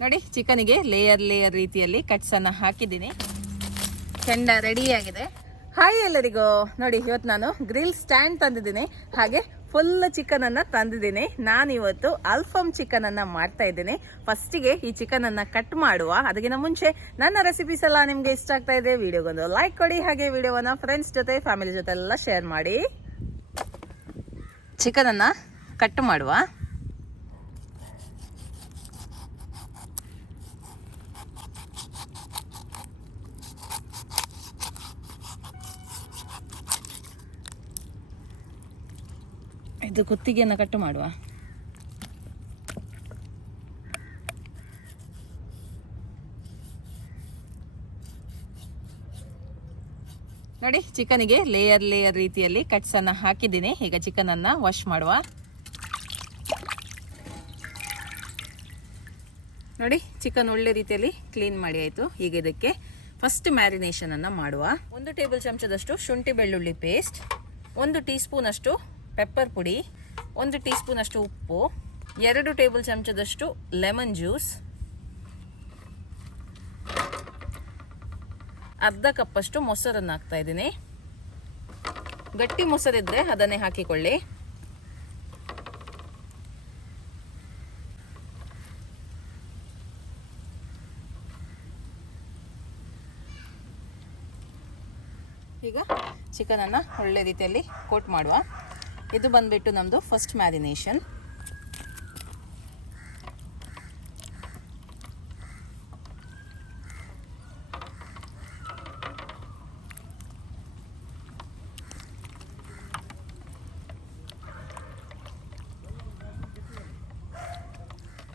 ನೋಡಿ ಚಿಕನ್ಗೆ ಲೇಯರ್ ರೀತಿಯಲ್ಲಿ ಕಟ್ಸ್ ಅನ್ನ ಹಾಕಿದ್ದೀನಿ. ಕೆಂಡ ರೆಡಿ ಆಗಿದೆ. ಹಾಯ್ ಎಲ್ಲರಿಗೂ. ನೋಡಿ ಇವತ್ತು ನಾನು ಗ್ರಿಲ್ ಸ್ಟ್ಯಾಂಡ್ ತಂದಿದ್ದೀನಿ, ಹಾಗೆ ಫುಲ್ ಚಿಕನ್ ಅನ್ನ ತಂದಿದ್ದೀನಿ. ನಾನು ಇವತ್ತು ಅಲ್ಫಾಮ್ ಚಿಕನ್ ಅನ್ನ ಮಾಡ್ತಾ ಇದ್ದೀನಿ. ಫಸ್ಟಿಗೆ ಈ ಚಿಕನ್ ಅನ್ನ ಕಟ್ ಮಾಡುವ. ಅದಕ್ಕಿಂತ ಮುಂಚೆ ನನ್ನ ರೆಸಿಪೀಸ್ ಎಲ್ಲ ನಿಮ್ಗೆ ಇಷ್ಟ ಆಗ್ತಾ ಇದೆ, ವಿಡಿಯೋಗೊಂದು ಲೈಕ್ ಕೊಡಿ, ಹಾಗೆ ವಿಡಿಯೋವನ್ನ ಫ್ರೆಂಡ್ಸ್ ಜೊತೆ ಫ್ಯಾಮಿಲಿ ಜೊತೆ ಎಲ್ಲ ಶೇರ್ ಮಾಡಿ. ಚಿಕನ್ ಅನ್ನ ಕಟ್ ಮಾಡುವ. ಇದು ಕುತ್ತಿಗೆಯನ್ನು ಕಟ್ ಮಾಡುವ. ನೋಡಿ ಚಿಕನ್ಗೆ ಲೇಯರ್ ರೀತಿಯಲ್ಲಿ ಕಟ್ಸ್ ಅನ್ನ ಹಾಕಿದ್ದೀನಿ. ಈಗ ಚಿಕನ್ ಅನ್ನ ವಾಶ್ ಮಾಡುವ. ನೋಡಿ ಚಿಕನ್ ಒಳ್ಳೆ ರೀತಿಯಲ್ಲಿ ಕ್ಲೀನ್ ಮಾಡಿ ಆಯ್ತು. ಈಗ ಇದಕ್ಕೆ ಫಸ್ಟ್ ಮ್ಯಾರಿನೇಷನ್ ಅನ್ನ ಮಾಡುವ. 1 ಟೇಬಲ್ ಚಮಚದಷ್ಟು ಶುಂಠಿ ಬೆಳ್ಳುಳ್ಳಿ ಪೇಸ್ಟ್, 1 ಟೀ ಸ್ಪೂನ್ ಅಷ್ಟು ಪೆಪ್ಪರ್ ಪುಡಿ, 1 ಟೀ ಸ್ಪೂನ್ ಅಷ್ಟು ಉಪ್ಪು, 2 ಟೇಬಲ್ ಚಮಚದಷ್ಟು ಲೆಮನ್ ಜ್ಯೂಸ್, ಅರ್ಧ ಕಪ್ಪಷ್ಟು ಮೊಸರನ್ನು ಹಾಕ್ತಾ ಇದ್ದೀನಿ. ಗಟ್ಟಿ ಮೊಸರಿದ್ರೆ ಅದನ್ನೇ ಹಾಕಿಕೊಳ್ಳಿ. ಈಗ ಚಿಕನ್ ಅನ್ನ ಒಳ್ಳೆ ರೀತಿಯಲ್ಲಿ ಕೋಟ್ ಮಾಡುವ. ಇದು ಬಂದ್ಬಿಟ್ಟು ನಮ್ದು ಫಸ್ಟ್ ಮ್ಯಾರಿನೇಷನ್.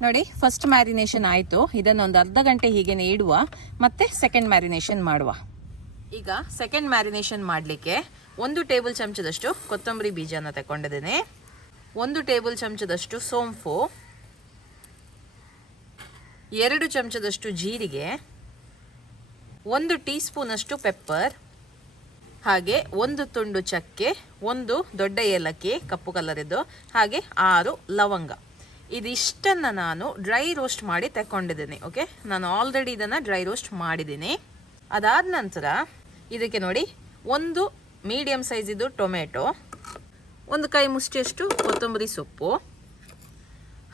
ನೋಡಿ ಫಸ್ಟ್ ಮ್ಯಾರಿನೇಷನ್ ಆಯಿತು. ಇದನ್ನೊಂದು ಅರ್ಧ ಗಂಟೆ ಹೀಗೇನೆ ಇಡುವ, ಮತ್ತೆ ಸೆಕೆಂಡ್ ಮ್ಯಾರಿನೇಷನ್ ಮಾಡುವ. ಈಗ ಸೆಕೆಂಡ್ ಮ್ಯಾರಿನೇಷನ್ ಮಾಡಲಿಕ್ಕೆ 1 ಟೇಬಲ್ ಚಮಚದಷ್ಟು ಕೊತ್ತಂಬರಿ ಬೀಜನ ತಗೊಂಡಿದ್ದೇನೆ, 1 ಟೇಬಲ್ ಚಮಚದಷ್ಟು ಸೋಂಪು, 2 ಚಮಚದಷ್ಟು ಜೀರಿಗೆ, 1 ಟೀ ಸ್ಪೂನ್ ಅಷ್ಟು ಪೆಪ್ಪರ್, ಹಾಗೆ 1 ತುಂಡು ಚಕ್ಕೆ, 1 ದೊಡ್ಡ ಏಲಕ್ಕಿ ಕಪ್ಪು ಕಲರ್ ಇದ್ದು, ಹಾಗೆ 6 ಲವಂಗ. ಇದಿಷ್ಟನ್ನು ನಾನು ಡ್ರೈ ರೋಸ್ಟ್ ಮಾಡಿ ತಗೊಂಡಿದ್ದೀನಿ. ಓಕೆ, ನಾನು ಆಲ್ರೆಡಿ ಇದನ್ನು ಡ್ರೈ ರೋಸ್ಟ್ ಮಾಡಿದ್ದೀನಿ. ಅದಾದ ನಂತರ ಇದಕ್ಕೆ ನೋಡಿ 1 ಮೀಡಿಯಂ ಸೈಜಿದ್ದು ಟೊಮೆಟೊ, 1 ಕೈ ಮುಷ್ಟಿಯಷ್ಟು ಕೊತ್ತಂಬರಿ ಸೊಪ್ಪು,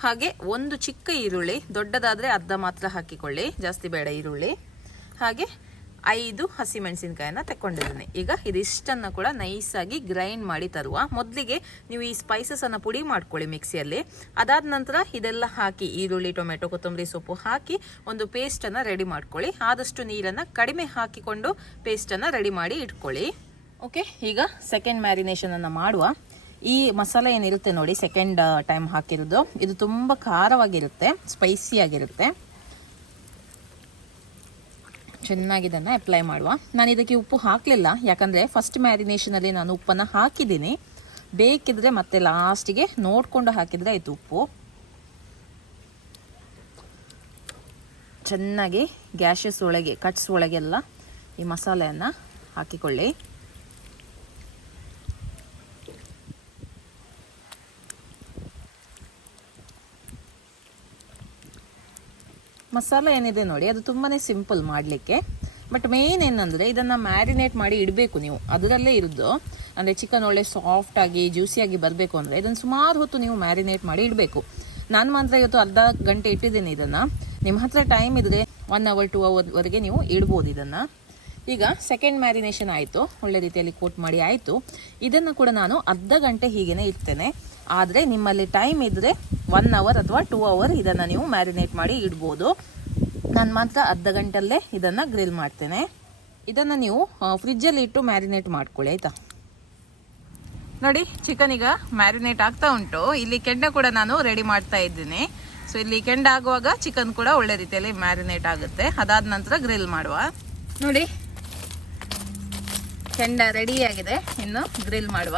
ಹಾಗೆ 1 ಚಿಕ್ಕ ಈರುಳ್ಳಿ, ದೊಡ್ಡದಾದರೆ ಅರ್ಧ ಮಾತ್ರ ಹಾಕಿಕೊಳ್ಳಿ, ಜಾಸ್ತಿ ಬೇಡ ಈರುಳ್ಳಿ, ಹಾಗೆ 5 ಹಸಿಮೆಣಸಿನಕಾಯಿನ ತಗೊಂಡಿದ್ದೀನಿ. ಈಗ ಇದಿಷ್ಟನ್ನು ಕೂಡ ನೈಸಾಗಿ ಗ್ರೈಂಡ್ ಮಾಡಿ ತರುವ. ಮೊದಲಿಗೆ ನೀವು ಈ ಸ್ಪೈಸಸನ್ನು ಪುಡಿ ಮಾಡ್ಕೊಳ್ಳಿ ಮಿಕ್ಸಿಯಲ್ಲಿ. ಅದಾದ ನಂತರ ಇದೆಲ್ಲ ಹಾಕಿ ಈರುಳ್ಳಿ, ಟೊಮೆಟೊ, ಕೊತ್ತಂಬರಿ ಸೊಪ್ಪು ಹಾಕಿ ಒಂದು ಪೇಸ್ಟನ್ನು ರೆಡಿ ಮಾಡ್ಕೊಳ್ಳಿ. ಆದಷ್ಟು ನೀರನ್ನು ಕಡಿಮೆ ಹಾಕಿಕೊಂಡು ಪೇಸ್ಟನ್ನು ರೆಡಿ ಮಾಡಿ ಇಟ್ಕೊಳ್ಳಿ. ಓಕೆ, ಈಗ ಸೆಕೆಂಡ್ ಮ್ಯಾರಿನೇಷನನ್ನು ಮಾಡುವ. ಈ ಮಸಾಲೆ ಏನಿರುತ್ತೆ ನೋಡಿ, ಸೆಕೆಂಡ್ ಟೈಮ್ ಹಾಕಿರೋದು, ಇದು ತುಂಬ ಖಾರವಾಗಿರುತ್ತೆ, ಸ್ಪೈಸಿಯಾಗಿರುತ್ತೆ. ಚೆನ್ನಾಗಿ ಇದನ್ನು ಅಪ್ಲೈ ಮಾಡುವ. ನಾನು ಇದಕ್ಕೆ ಉಪ್ಪು ಹಾಕಲಿಲ್ಲ, ಯಾಕಂದರೆ ಫಸ್ಟ್ ಮ್ಯಾರಿನೇಷನಲ್ಲಿ ನಾನು ಉಪ್ಪನ್ನು ಹಾಕಿದ್ದೀನಿ. ಬೇಕಿದ್ರೆ ಮತ್ತೆ ಲಾಸ್ಟಿಗೆ ನೋಡಿಕೊಂಡು ಹಾಕಿದರೆ ಆಯಿತು ಉಪ್ಪು. ಚೆನ್ನಾಗಿ ಗ್ಯಾಸಸ್ ಒಳಗೆ, ಕಟ್ಸ್ ಒಳಗೆಲ್ಲ ಈ ಮಸಾಲೆಯನ್ನು ಹಾಕಿಕೊಳ್ಳಿ. ಮಸಾಲೆ ಏನಿದೆ ನೋಡಿ, ಅದು ತುಂಬಾ ಸಿಂಪಲ್ ಮಾಡಲಿಕ್ಕೆ. ಬಟ್ ಮೇನ್ ಏನಂದರೆ ಇದನ್ನು ಮ್ಯಾರಿನೇಟ್ ಮಾಡಿ ಇಡಬೇಕು ನೀವು, ಅದರಲ್ಲೇ ಇರೋದು. ಅಂದರೆ ಚಿಕನ್ ಒಳ್ಳೆ ಸಾಫ್ಟಾಗಿ ಜ್ಯೂಸಿಯಾಗಿ ಬರಬೇಕು ಅಂದರೆ ಇದನ್ನು ಸುಮಾರು ಹೊತ್ತು ನೀವು ಮ್ಯಾರಿನೇಟ್ ಮಾಡಿ ಇಡಬೇಕು. ನಾನು ಮಾತ್ರ ಇವತ್ತು ಅರ್ಧ ಗಂಟೆ ಇಟ್ಟಿದ್ದೀನಿ ಇದನ್ನು. ನಿಮ್ಮ ಹತ್ರ ಟೈಮ್ ಇದ್ದರೆ 1 ಅವರ್ 2 ಅವರ್ವರೆಗೆ ನೀವು ಇಡ್ಬೋದು ಇದನ್ನು. ಈಗ ಸೆಕೆಂಡ್ ಮ್ಯಾರಿನೇಷನ್ ಆಯಿತು, ಒಳ್ಳೆ ರೀತಿಯಲ್ಲಿ ಕೋಟ್ ಮಾಡಿ ಆಯಿತು. ಇದನ್ನು ಕೂಡ ನಾನು ಅರ್ಧ ಗಂಟೆ ಹೀಗೇ ಇಡ್ತೇನೆ. ಆದರೆ ನಿಮ್ಮಲ್ಲಿ ಟೈಮ್ ಇದ್ದರೆ 1 ಅವರ್ ಅಥವಾ 2 ಅವರ್ ಇದನ್ನು ನೀವು ಮ್ಯಾರಿನೇಟ್ ಮಾಡಿ ಇಡ್ಬೋದು. ನಾನು ಮಾತ್ರ ಅರ್ಧ ಗಂಟೆಯಲ್ಲೇ ಇದನ್ನು ಗ್ರಿಲ್ ಮಾಡ್ತೇನೆ. ಇದನ್ನು ನೀವು ಫ್ರಿಜ್ಜಲ್ಲಿ ಇಟ್ಟು ಮ್ಯಾರಿನೇಟ್ ಮಾಡ್ಕೊಳ್ಳಿ, ಆಯಿತಾ. ನೋಡಿ ಚಿಕನ್ ಈಗ ಮ್ಯಾರಿನೇಟ್ ಆಗ್ತಾ ಉಂಟು. ಇಲ್ಲಿ ಕೆಂಡ ಕೂಡ ನಾನು ರೆಡಿ ಮಾಡ್ತಾ ಇದ್ದೀನಿ. ಸೊ ಇಲ್ಲಿ ಕೆಂಡ ಆಗುವಾಗ ಚಿಕನ್ ಕೂಡ ಒಳ್ಳೆ ರೀತಿಯಲ್ಲಿ ಮ್ಯಾರಿನೇಟ್ ಆಗುತ್ತೆ. ಅದಾದ ನಂತರ ಗ್ರಿಲ್ ಮಾಡುವ. ನೋಡಿ ಕೆಂಡ ರೆಡಿಯಾಗಿದೆ, ಇನ್ನು ಗ್ರಿಲ್ ಮಾಡುವ.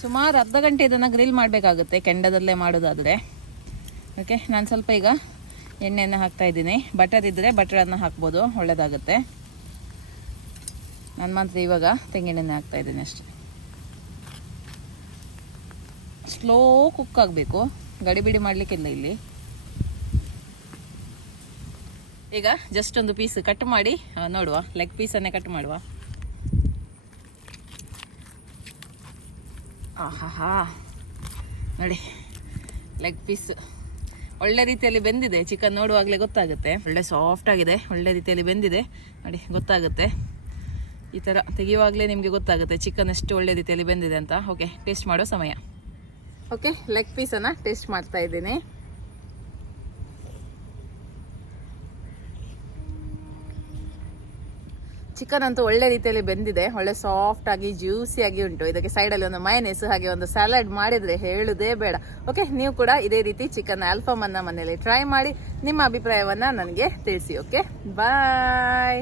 ಸುಮಾರು ಅರ್ಧ ಗಂಟೆ ಇದನ್ನು ಗ್ರಿಲ್ ಮಾಡಬೇಕಾಗುತ್ತೆ ಕೆಂಡದಲ್ಲೇ ಮಾಡೋದಾದರೆ. ಓಕೆ, ನಾನು ಸ್ವಲ್ಪ ಈಗ ಎಣ್ಣೆಯನ್ನು ಹಾಕ್ತಾಯಿದ್ದೀನಿ. ಬಟರ್ ಇದ್ದರೆ ಬಟರನ್ನು ಹಾಕ್ಬೋದು, ಒಳ್ಳೆಯದಾಗುತ್ತೆ. ನಾನು ಮಾತ್ರ ಇವಾಗ ತೆಂಗಿನೆಣ್ಣೆ ಹಾಕ್ತಾಯಿದ್ದೀನಿ ಅಷ್ಟೇ. ಸ್ಲೋ ಕುಕ್ ಆಗಬೇಕು, ಗಡಿಬಿಡಿ ಮಾಡಲಿಕ್ಕಿಲ್ಲ ಇಲ್ಲಿ. ಈಗ ಜಸ್ಟ್ ಒಂದು ಪೀಸ್ ಕಟ್ ಮಾಡಿ ನೋಡುವ, ಲೆಗ್ ಪೀಸನ್ನೇ ಕಟ್ ಮಾಡುವ. ಆಹಾ ನೋಡಿ, ಲೆಗ್ ಪೀಸ್ ಒಳ್ಳೆ ರೀತಿಯಲ್ಲಿ ಬೆಂದಿದೆ. ಚಿಕನ್ ನೋಡುವಾಗಲೇ ಗೊತ್ತಾಗುತ್ತೆ, ಒಳ್ಳೆ ಸಾಫ್ಟ್ ಆಗಿದೆ, ಒಳ್ಳೆ ರೀತಿಯಲ್ಲಿ ಬೆಂದಿದೆ ನೋಡಿ, ಗೊತ್ತಾಗುತ್ತೆ. ಈ ಥರ ತೆಗೆಯುವಾಗಲೇ ನಿಮಗೆ ಗೊತ್ತಾಗುತ್ತೆ ಚಿಕನ್ ಎಷ್ಟು ಒಳ್ಳೆ ರೀತಿಯಲ್ಲಿ ಬೆಂದಿದೆ ಅಂತ. ಓಕೆ, ಟೇಸ್ಟ್ ಮಾಡೋ ಸಮಯ. ಓಕೆ, ಲೆಗ್ ಪೀಸನ್ನು ಟೇಸ್ಟ್ ಮಾಡ್ತಾ ಇದ್ದೀನಿ. ಚಿಕನ್ ಅಂತೂ ಒಳ್ಳೆ ರೀತಿಯಲ್ಲಿ ಬೆಂದಿದೆ, ಒಳ್ಳೆ ಸಾಫ್ಟ್ ಆಗಿ ಜ್ಯೂಸಿಯಾಗಿ ಉಂಟು. ಇದಕ್ಕೆ ಸೈಡಲ್ಲಿ ಒಂದು ಮೈನೀಸ್ ಹಾಗೆ ಒಂದು ಸಲಾಡ್ ಮಾಡಿದರೆ ಹೇಳುವುದೇ ಬೇಡ. ಓಕೆ, ನೀವು ಕೂಡ ಇದೇ ರೀತಿ ಚಿಕನ್ ಆಲ್ಫಾಮ್ ಅನ್ನ ಮನೆಯಲ್ಲಿ ಟ್ರೈ ಮಾಡಿ ನಿಮ್ಮ ಅಭಿಪ್ರಾಯವನ್ನ ನನಗೆ ತಿಳಿಸಿ. ಓಕೆ, ಬಾಯ್.